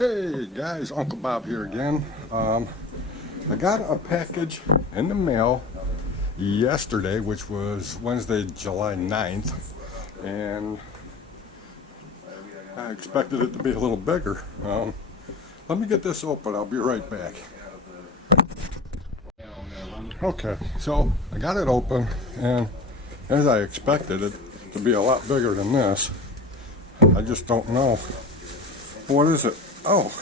Hey guys, Uncle Bob here again. I got a package in the mail yesterday, which was Wednesday, July 9th, and I expected it to be a little bigger. Let me get this open, I'll be right back. Okay, so I got it open, and as I expected it to be a lot bigger than this. I just don't know. What is it? Oh,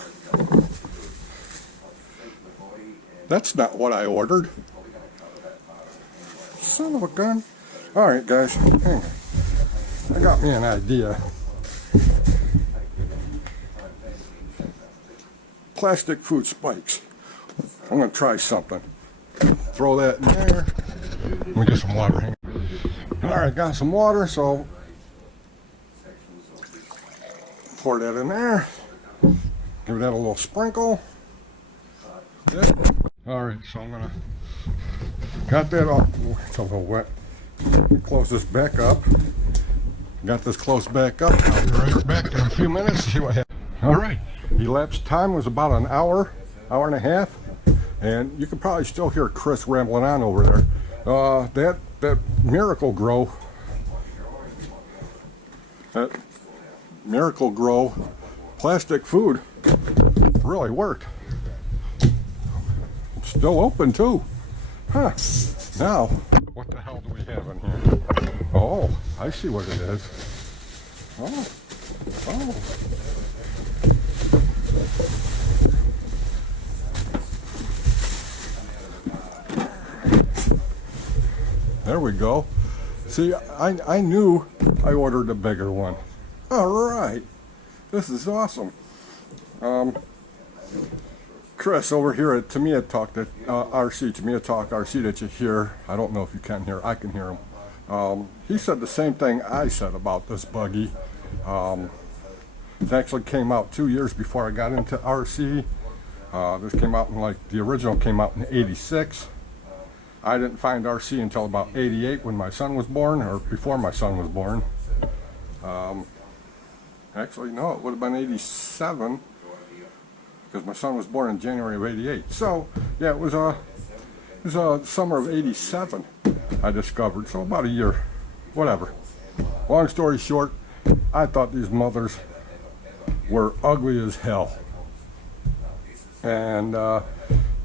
that's not what I ordered. Son of a gun. Alright guys, hang on. I got me an idea. Plastic food spikes. I'm going to try something. Throw that in there. Let me get some water. Hang on. Alright, got some water, so pour that in there. Give that a little sprinkle. Alright, so I'm gonna got that off. It's a little wet. Close this back up. Got this closed back up. I'll be right back in a few minutes to see what happens. Alright. Elapsed time was about an hour and a half. And you can probably still hear Chris rambling on over there. That Miracle Grow. That Miracle Grow plastic food really worked. It's still open too. Huh. Now, what the hell do we have in here? Oh, I see what it is. Oh. There we go. See, I knew I ordered a bigger one. Alright. This is awesome. Chris over here at TamiyaTalkRC that you hear, I don't know if you can hear, I can hear him. He said the same thing I said about this buggy. It actually came out 2 years before I got into RC. This came out in the original came out in '86. I didn't find RC until about '88 when my son was born, or before my son was born. Actually, no, it would have been '87 because my son was born in January of '88. So, yeah, it was summer of '87 I discovered. So about a year, whatever. Long story short, I thought these mothers were ugly as hell. And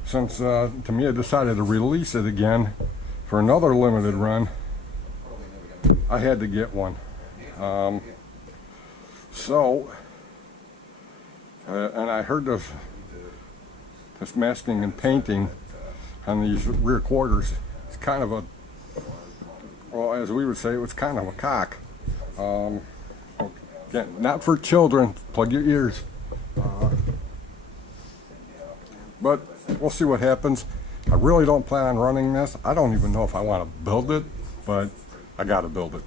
since Tamiya decided to release it again for another limited run, I had to get one. And I heard this masking and painting on these rear quarters. It's kind of a, well, as we would say, it was kind of a cock. Again, not for children, plug your ears. But we'll see what happens. I really don't plan on running this. I don't even know if I want to build it, but I got to build it.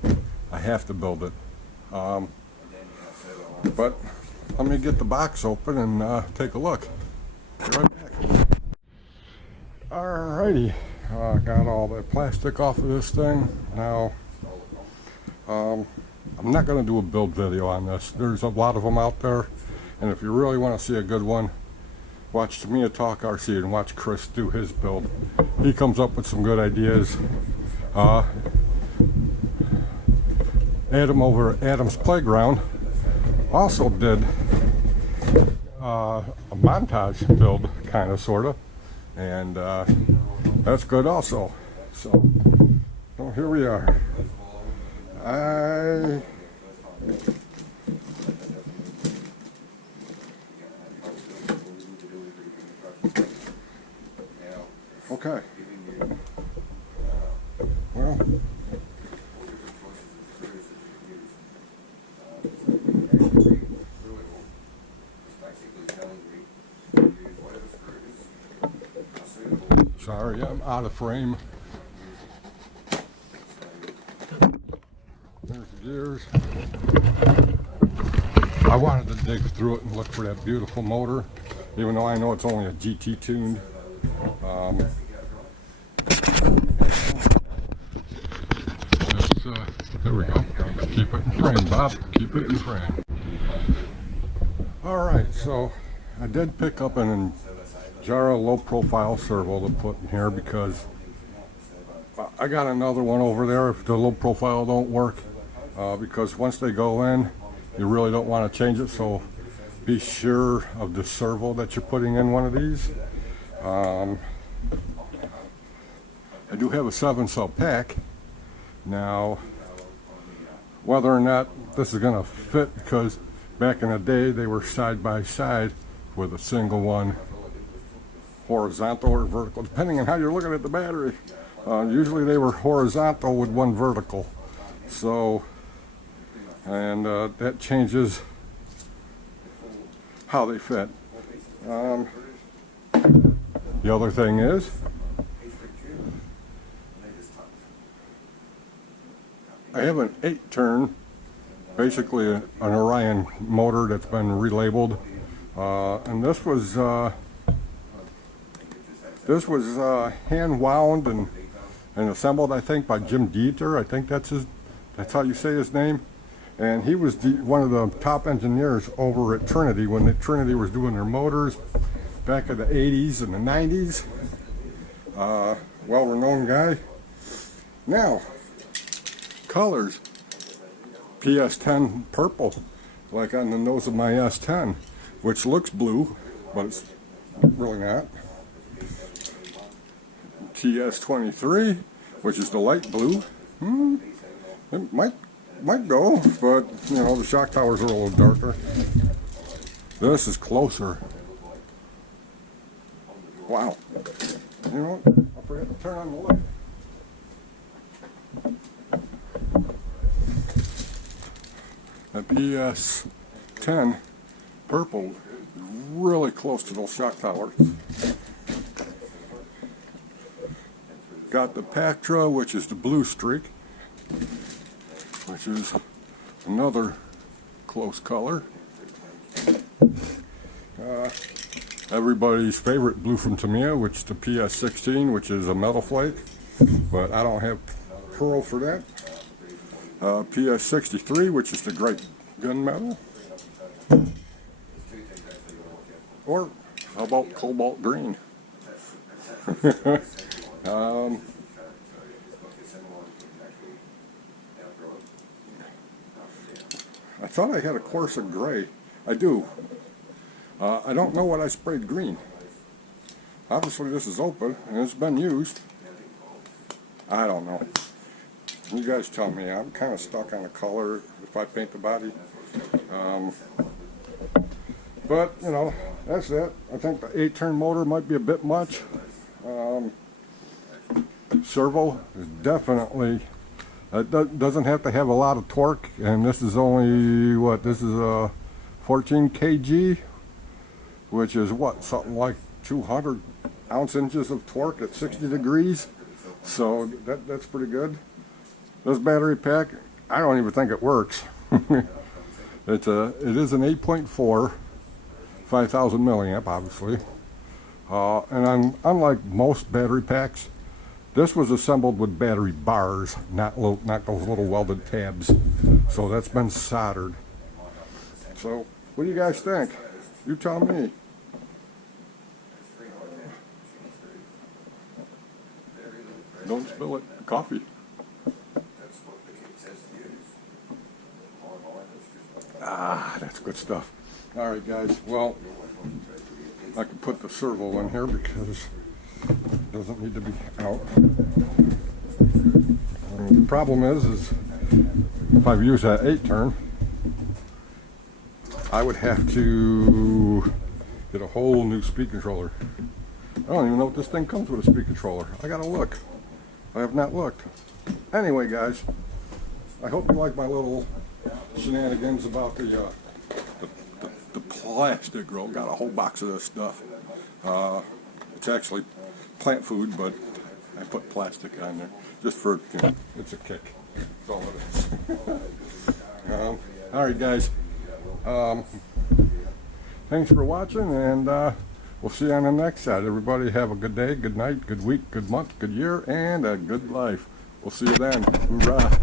I have to build it. But let me get the box open and take a look. Be right back. Alrighty, got all the plastic off of this thing. Now, I'm not going to do a build video on this. There's a lot of them out there, and if you really want to see a good one, watch TamiyaTalkRC and watch Chris do his build. He comes up with some good ideas. Adam over at Adam's Playground also did a montage build, kind of, sort of, and that's good also. So here we are. Okay. Well, sorry, I'm out of frame. There's the gears. I wanted to dig through it and look for that beautiful motor, even though I know it's only a GT tuned. There we go. Keep it in frame, Bob. Keep it in frame. Alright, so I did pick up an Jara low profile servo to put in here because I got another one over there if the low profile don't work, because once they go in you really don't want to change it, so be sure of the servo that you're putting in one of these. I do have a 7-cell pack. Now whether or not this is going to fit, because back in the day they were side by side with a single one, horizontal or vertical, depending on how you're looking at the battery. Usually they were horizontal with one vertical. So, and that changes how they fit. The other thing is, I have an 8-turn, basically an Orion motor that's been relabeled, and this was hand wound and assembled, I think, by Jim Dieter. I think that's how you say his name. And he was one of the top engineers over at Trinity when Trinity was doing their motors back in the 80s and the 90s. Well-renowned guy. Now, colors. PS10 purple, like on the nose of my S10, which looks blue, but it's really not. TS23, which is the light blue. It might go, but you know, the shock towers are a little darker. This is closer. Wow. You know what? I forgot to turn on the light. That PS10 purple is really close to those shock towers. Got the Pactra, which is the blue streak, which is another close color. Everybody's favorite blue from Tamiya, which is the PS16, which is a metal flake, but I don't have pearl for that. PS63, which is the great gunmetal. Or how about cobalt green? I thought I had a course of gray. I do. I don't know what I sprayed green. Obviously this is open and it's been used. I don't know. You guys tell me. I'm kind of stuck on the color if I paint the body. But, you know, that's it. I think the 8-turn motor might be a bit much. Servo is definitely, it doesn't have to have a lot of torque, and this is only, what, this is a 14 kg, which is what, something like 200 ounce-inches of torque at 60 degrees. So that's pretty good. This battery pack, I don't even think it works. It is an 8.4, 5,000 milliamp, obviously. And unlike most battery packs, this was assembled with battery bars, not those little welded tabs. So that's been soldered. So what do you guys think? You tell me. Don't spill it. Coffee. Ah, that's good stuff. All right, guys. Well, I can put the servo in here because it doesn't need to be out. The problem is if I've used that 8-turn, I would have to get a whole new speed controller. I don't even know if this thing comes with a speed controller. I gotta look. I have not looked. Anyway, guys, I hope you like my little shenanigans about the plastic grow. Got a whole box of this stuff. It's actually plant food, but I put plastic on there just for, you know, it's a kick. That's all it is. All right, guys. Thanks for watching, and we'll see you on the next side. Everybody have a good day, good night, good week, good month, good year, and a good life. We'll see you then. Hoorah.